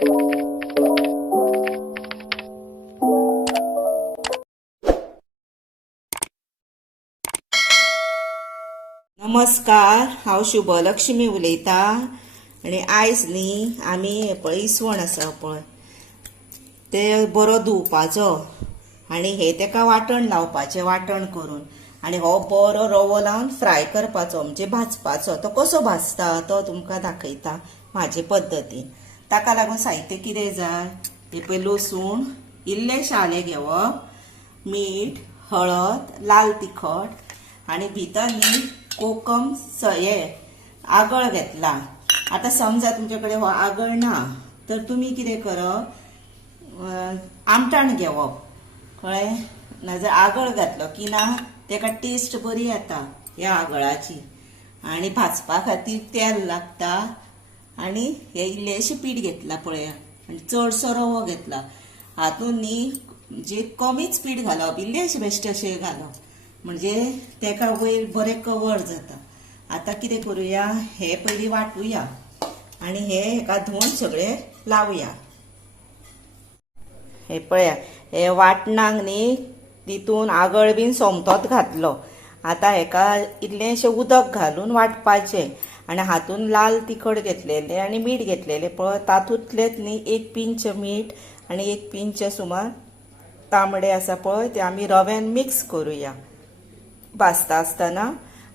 नमस्कार, हांव शुभलक्ष्मी उलयतां आनी आयज न्ही आमी हे पळय इसवण आसा पळय ते बरो धुवपाचो आनी हे तेका वांटण लावपाचें वांटण करून आनी हो बरो रवो लावन फ्राय करपाचो म्हणजे भाजपाचो. तो कसो भाजता तो तुमकां दाखयता म्हाजे पद्दतीन. ताका लागून साहित्य कितें जाय, हे पळय लसूण इल्ले शाले घेवप, मीठ, हळद, लाल तिखट आनी भितर न्ही कोकम हे आगळ घेतला. आता समजा तुमचे कडेन हो आगळ ना तर तुम्ही कितें करप, आमटाण घेवप कळ्ळें. नाजाल्यार आगळ घातलो की ना तेका टेस्ट बरी येता ह्या आगळाची. आनी भाजपा खातीर तेल लागता आनी हे इल्लेशें पीठ घेतला पळया आनी चडसो रवो घेतला. हातून न्ही म्हणजे कमीच पीठ घालप, इल्लेशें बेश्टे अशें घालप म्हणजे तेका वयर बरें कवर जाता. आता कितें करूया, हे पयलीं वाटूया आनी हे हेका धुवन सगळें लावया. हे पळया, हे वाटणाक न्ही तितून आगळ बीन सोमतोच घातलो. आता हेका इल्लेशें उदक घालून वाटपाचें आनी हातून लाल तिखट घेतलेले आनी मीठ घेतलेले पळय तातूंतलेच न्ही 1 पिंच मीठ आनी 1 पिंच सुमार तांबडे आसा पळय ते आमी रव्यान मिक्स करूया भाजता आसतना.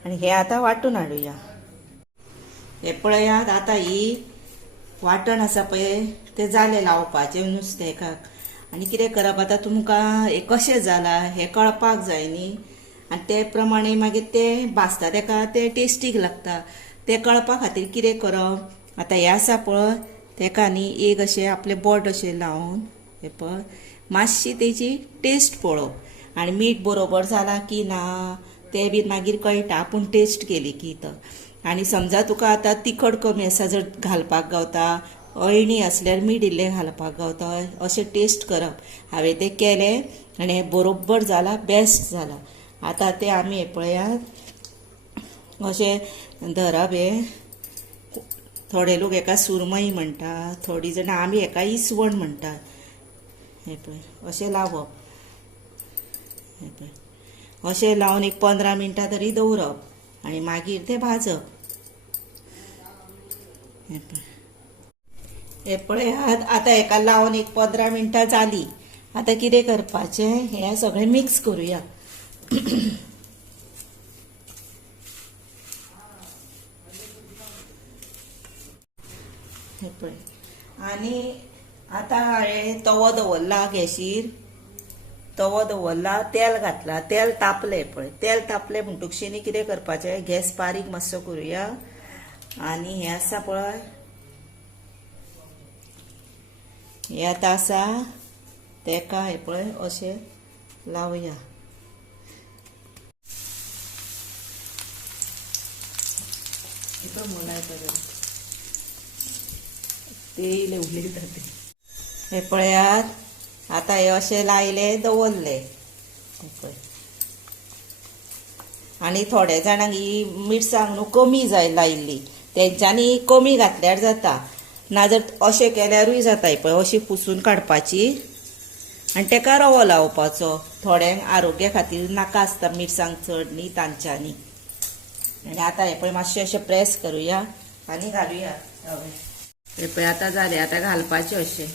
आनी हे आता वाटून हाडुया. हे पळयात, आता ही वाटण आसा पळय ते जालें लावपाचें नुस्तेकाक. आनी कितें करप, आता तुमकां हे कशें जाला हे कळपाक जाय न्ही आनी ते प्रमाणे मागीर ते भाजता तेका ते टेस्टीक लागता. ते कळपा खातीर कितें करप, आता हे आसा पळय तेका न्ही एक अशें आपलें बोट अशें लावन हे पळय मातशी तेची टेस्ट पळोवप आनी मीठ बरोबर जाला की ना ते बी मागीर कळटा आपूण टेस्ट केली की तो. आनी समजा तुका आतां तिखट कमी आसा जर घालपाक गावता, अळणी असल्यार मीठ इल्लें घालपाक गावता, अशें टेस्ट करप. हांवें तें केलें आनी हें बरोबर जाला, बेस्ट जाला. आतां तें आमी हे पळयात अशें धरप. हे थोडे लोक हेका सुरमई म्हणटा, थोडी जाणां आमी हेका इसवण म्हणटात. हे पळय अशें लावप, हे पळय अशें लावन एक 15 मिनटां तरी दवरप आनी मागीर तें भाजप. हे पळयात, आतां हेका लावन एक 15 मिनटां जाली. आतां कितें करपाचें, हें सगळें मिक्स करूया. हे पळय, आनी आतां हांवें तवो दवरला गॅसीर, तवो दवरला, तेल घातला, तेल तापलें पळय. तेल तापलें म्हणटकुशी न्ही कितें करपाचें, गॅस बारीक मातसो करूया. आनी हें आसा पळय हें आतां आसा तेका हे पळय अशें लावया. तेल उलयता ते. हे पळयात, आतां हे अशें लायले दवरले. आनी थोड्या जाणांक ही मिरसांग न्हू कमी जाय लायिल्ली, तेंच्यांनी कमी घातल्यार जाता. नाजाल्यार अशें केल्यारूय जाता. पळय अशी पुसून काडपाची आनी तेका रवो लावपाचो. थोड्यांक आरोग्या खातीर नाका आसता मिरसांग चड न्ही तांच्यांनी. आनी आतां हे पळय मातशें अशें प्रेस करूया आनी घालुया. हे पळय आतां जालें, आतां घालपाचें अशें.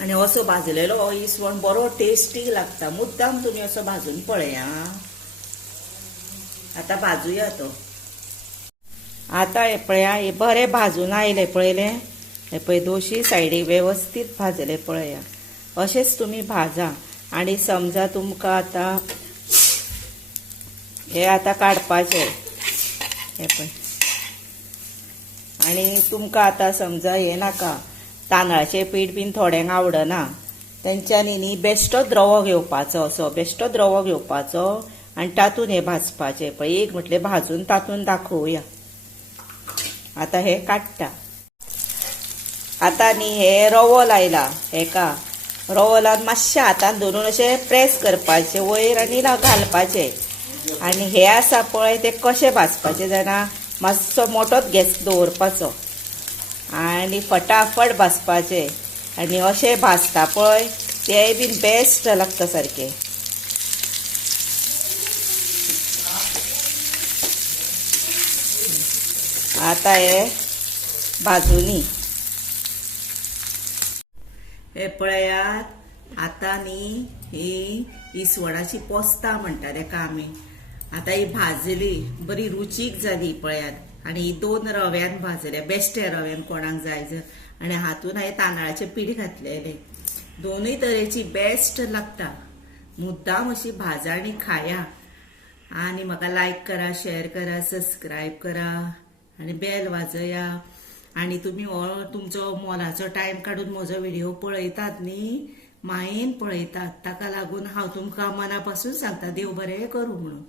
आनी असो भाजलेलो हो इसवण बरो टेस्टी लागता. मुद्दाम तुमी असो भाजून पळया. आतां भाजूया तो. आतां हे पळया, हे बरें भाजून आयले पळयलें. हे पळय दोशी सायडीक वेवस्थीत भाजले पळया. अशेंच तुमी भाजा. आनी समजा तुमकां आतां हे आतां काडपाचें, हे पळय. आनी तुमकां आतां समजा हे नाका, तांदळाचें पीठ बीन थोड्यांक आवडना, तेंच्यांनी न्ही बेश्टोच रवो घेवपाचो, असो बेश्टोच रवो घेवपाचो आनी तातूंत हे भाजपाचें. पळय एक म्हटलें भाजून तातूंत दाखोवया. आता हे काडटा. आता न्ही हे रवो लायला. हेका रवो लावन मातशें हातान धरून अशें प्रेस करपाचें वयर आनी घालपाचें. आनी हे आसा पळय ते कशें भाजपाचें जाणा, मातसो मोठोच गॅस दवरपाचो आनी फटाफट भाजपाचें. आनी अशें भाजता पळय तेय बीन बेस्ट लागता सारकें. आता हे भाजूनी हे पळयात. आता न्ही ही इसवणाची पोस्तां म्हणटा तेका आमी. आता ही भाजली बरी रुचीक जाली पळयात. आनी ही 2 रव्यान भाजल्या, बेश्टे रव्यान कोणाक जाय जर. आनी हातून हांवें तांदळाचें पीठ घातलेलें. दोनूय तरेची बेस्ट लागता. मुद्दाम अशी भाजा आनी खाया. आनी म्हाका लायक करा, शेअर करा, सबस्क्रायब करा आनी बेल वाजया. आनी तुमी तुमचो मोलाचो टायम काडून म्हजो व्हिडिओ पळयतात न्ही, मायेन पळयतात. ताका लागून हांव तुमकां मना पासून सांगता देव बरें करूं म्हणून.